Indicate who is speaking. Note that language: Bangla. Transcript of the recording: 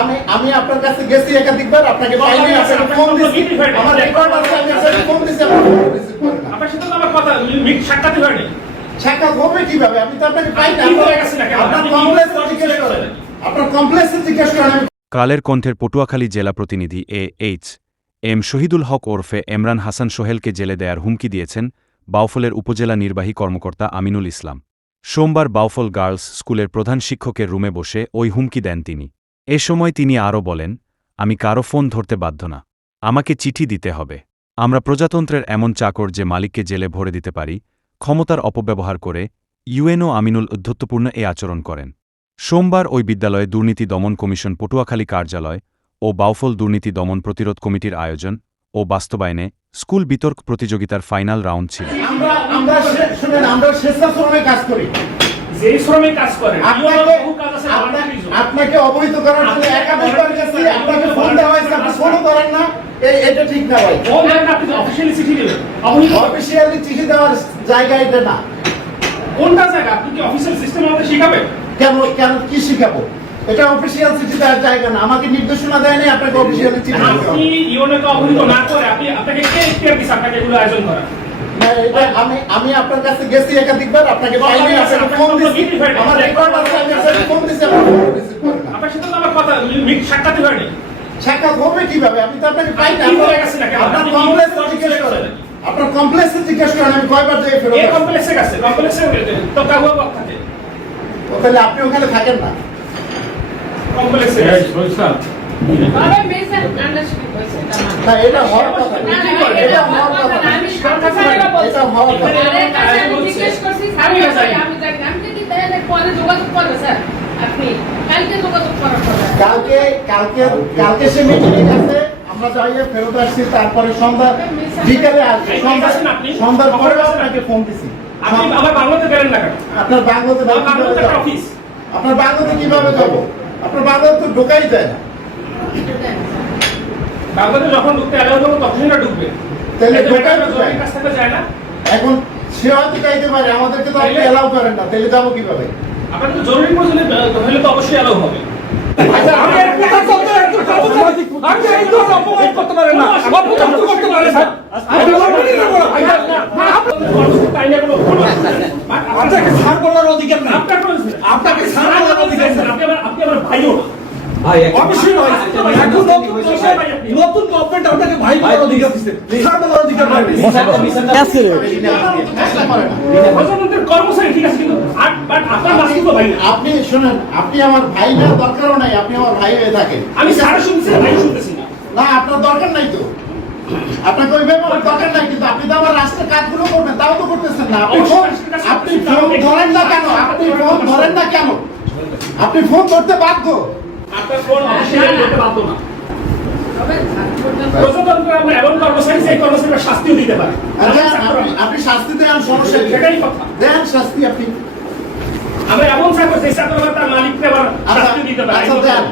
Speaker 1: আমি আমি আপনার কাছে গেছি একাধিকবার আপনাকে পাইনি আপনাকে ফোন দিছি। আমার রেকর্ড আছে আমি আপনাকে ফোন দিছি আপনি ফোন রিসিভ করেন না।
Speaker 2: আপনার সাথে আমার কথা মিট সাক্ষাৎ হয়নি।
Speaker 1: সাক্ষাৎ হবে কীভাবে? আমি তো আপনাকে
Speaker 2: না
Speaker 1: আপনার
Speaker 2: আপনি
Speaker 1: কমপ্লেক্স জিজ্ঞেস করেন। আপনার কমপ্লেক্স জিজ্ঞেস করেন।
Speaker 3: কালের কণ্ঠের পটুয়াখালী জেলা প্রতিনিধি A H M Shahidul Haque ওরফে এমরান হাসান সোহেলকে জেলে দেয়ার হুমকি দিয়েছেন বাউফলের উপজেলা নির্বাহী কর্মকর্তা আমিনুল ইসলাম। সোমবার বাউফল গার্লস স্কুলের প্রধান শিক্ষকের রুমে বসে ওই হুমকি দেন তিনি। এ সময় তিনি আরও বলেন, আমি কারও ফোন ধরতে বাধ্য না। আমাকে চিঠি দিতে হবে। আমরা প্রজাতন্ত্রের এমন চাকর যে মালিককে জেলে ভরে দিতে পারি, ক্ষমতার অপব্যবহার করে ইউএনও আমিনুল উদ্ধত্তপূর্ণ এ আচরণ করেন। সোমবার ওই বিদ্যালয়ে দুর্নীতি দমন কমিশন পটুয়াখালী কার্যালয় ও বাউফল দুর্নীতি দমন প্রতিরোধ কমিটির আয়োজন ও বাস্তবায়নে স্কুল বিতর্ক প্রতিযোগিতার ফাইনাল রাউন্ড ছিল।
Speaker 1: আমরা আমরা শুনেন আমরা স্বেচ্ছাশ্রমে কাজ করি।
Speaker 2: যে শ্রমিক কাজ করেন
Speaker 1: আপনাকে
Speaker 2: ইউএনও বহু কাজ আছে
Speaker 1: আপনা-
Speaker 2: বাংলাদেশ
Speaker 1: আপনাকে অবহিত করার জন্য একাধিকবার গেছি আপনাকে ফোন দেওয়া হয়েছে আপনি ফোনও ধরেন না এটা ঠিক না ভাই।
Speaker 2: ফোন দেন আপনি অফিসিয়ালি চিঠি দেবেন।
Speaker 1: অফিসিয়ালি চিঠি দেওয়ার জায়গা এটা না।
Speaker 2: কোনটা জায়গা? আপনি কি অফিসিয়াল সিস্টেম আমাদের শিখাবেন?
Speaker 1: কেন কেন কি শিখাবো? এটা অফিসিয়াল চিঠি দেওয়ার জায়গা না। আমাকে নির্দেশনা দেয়নি আপনাকে অফিসিয়ালি চিঠি
Speaker 2: আপনি ইউনেকে অবহিত না করে আপনি আপনাকে কে ইখতিয়ার দিছে আপনাকে এগুলো আয়োজন করা?
Speaker 1: আমি আমি আপনার কাছে গেছি একাধিকবার আপনাকে পাইনি আপনাকে ফোন দিছি। আমার রেকর্ড আছে আমি আপনাকে ফোন দিছি।
Speaker 2: আপনার সাথে আমার কথা মিট সাক্ষাৎ হয়নি।
Speaker 1: সাক্ষাৎ হবে কীভাবে? আমি তো আপনাকে
Speaker 2: গেছেন না।
Speaker 1: আপনার
Speaker 2: আপনি
Speaker 1: কমপ্লেক্স জিজ্ঞেস করেন। আপনার কমপ্লেক্স জিজ্ঞেস করেন আমি কয়বার যাই ফেরত
Speaker 2: এই? কমপ্লেক্সে গেছে? কমপ্লেক্সে তো কাগজ
Speaker 1: তাহলে আপনি ওখানে থাকেন না।
Speaker 2: কমপ্লেক্সে
Speaker 4: বাবা মেসেজ আন্ডারস্ট্যান্ড হয়েছে
Speaker 1: না এটা হওয়ার কথা না।
Speaker 4: না, না,
Speaker 1: এটা হওয়ার কথা না।
Speaker 4: আমি সরকার সাহেবরা বলছি।
Speaker 1: এটা হওয়ার কথা
Speaker 4: আমি জিজ্ঞেস করছি, স্যার
Speaker 2: আমিও
Speaker 4: বলছে,
Speaker 2: জানি।
Speaker 4: আমি জানি আমি যদি দেয় পরে যোগাযোগ করবে, স্যার। আপনি কালকে যোগাযোগ করার
Speaker 1: কালকে কালকে কালকে সে মিটিং এ আমরা যাইয়ে ফেরত আসছি তারপরে সন্ধ্যা বিকালে সন্ধ্যা সন্ধ্যার পরে আপনাকে ফোন দিছি
Speaker 2: আপনি আমার বাংলাতে গেলেন না কেন
Speaker 1: আপনার বাংলাতে আপনার বাংলাতে কীভাবে যাব আপনার বাংলাতে তো ঢোকাই যায় না।
Speaker 2: বাংলাতে যখন ঢুকতে অ্যালাউ করব তখনই না ঢুকবে।
Speaker 1: তাহলে ঢোকাই
Speaker 2: একটা
Speaker 1: যায়।
Speaker 2: না?
Speaker 1: এখন সে হয়তো যাইতে পারে আমাদেরকে তো আপনি এলাও করেন না তাহলে যাব কীভাবে?
Speaker 2: আপনার তো জরুরি প্রয়োজনে হলে তো অবশ্যই অ্যালাউ হবে।
Speaker 1: আচ্ছা,
Speaker 5: আমি এক কথা বলতে একটু আপনি এই কথা অপমান করতে পারেন না। অপমান করতে পারেন না আমি বলবই না বড় ভাই
Speaker 2: তাই না কোনো কোনো
Speaker 5: আপনাকে ছাড় বলার অধিকার নেই
Speaker 2: আপনার কোনো
Speaker 5: আপনাকে ছাড় বলার অধিকার নেই
Speaker 2: আপনি আমার আপনি আমার ভাইও।
Speaker 5: অবশ্যই নয় এখন নতুন দেশে নতুন গভর্নমেন্ট আপনাকে ভাই বলার অধিকার দিচ্ছে। ছাড় বলার অধিকার নাই
Speaker 1: চেষ্টা করে না
Speaker 2: প্রধানমন্ত্রীর কর্মচারী ঠিক আছে কিন্তু আপনার বাস্তব ভাই
Speaker 1: আপনি শুনেন আপনি আমার ভাই না দরকারও নাই আপনি আমার ভাই হয়ে থাকেন।
Speaker 2: আমি সারা শুনছি ভাই শুনতেছি না।
Speaker 1: না আপনার দরকার নাই তো। আপনাকে ওইভাবে আমার দরকার নাই কিন্তু আপনি তো আমার রাস্তার কাজগুলো করবেন তাও তো করতেছেন না। আপনি ফোন আপনি ফোন ধরেন না কেন? আপনি ফোন ধরেন না কেন আপনি ফোন করতে বাধ্য।
Speaker 2: আপনার ফোন অবশ্যই করতে বাধ্য না।
Speaker 1: আর আপনি শাস্তি দেন সমস্যা
Speaker 2: সেটাই কথা।
Speaker 1: দেন শাস্তি আপনি।
Speaker 2: আমরা এমন চাকরি সেই চাকরি তার মালিককে আবার
Speaker 1: আচ্ছা
Speaker 2: শাস্তি দিতে পারি
Speaker 1: আচ্ছা দেন।